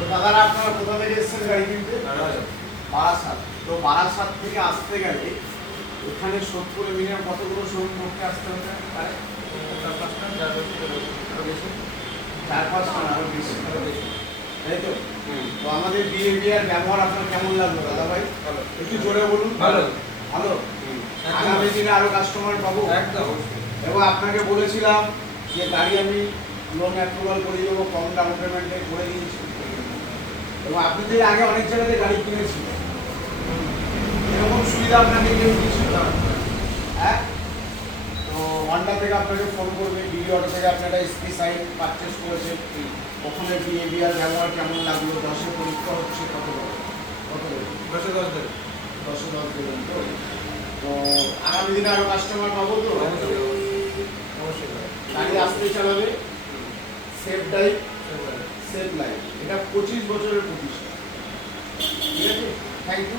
তো দাদারা আপনারা কোথা থেকে এসেছেন গাড়ি কিনতে? বারাসাত। তো বারাসাত থেকে আসতে গেলে এখানে সোদপুরে মিনিমাম কতগুলো শোরুম করতে আসতে হবে? প্রায় 4-5টা আরো বেশি। তাই তো? তো আমাদের বিহেভিয়ার ব্যবহার আপনার কেমন লাগলো দাদা ভাই? একটু জোরে বলুন। ভালো। ভালো। আগামী দিনে আরো কাস্টমার পাবো। একদম। এবং আপনাকে বলেছিলাম যে গাড়ি আমি লোন অ্যাপ্রুভাল করে দেবো, কম ডাউন পেমেন্টে করে দিয়েছি। এবং আপনি যে আগে অনেক জায়গাতে গাড়ি কিনেছিলেন, এরকম সুবিধা আপনাকে কেউ দিয়েছিল না? হ্যাঁ। তো হন্ডা থেকে আপনাকে ফোন করবে, বিডি অটো থেকে আপনারা এসপি সাইড পারচেস করেছেন, ওখানে বিহেভিয়ার ব্যবহার কেমন লাগলো? 10-এ পরীক্ষা হচ্ছে, কত দেবেন? 10-এ 10 দেবেন তো? তো আগামী দিনে আরো কাস্টমার পাবো তো? গাড়ি আসতে চালাবে, সেফ ড্রাইভ, সেফ লাইফ। এটা 25 বছরের প্রতিষ্ঠা। ঠিক আছে, থ্যাংক ইউ।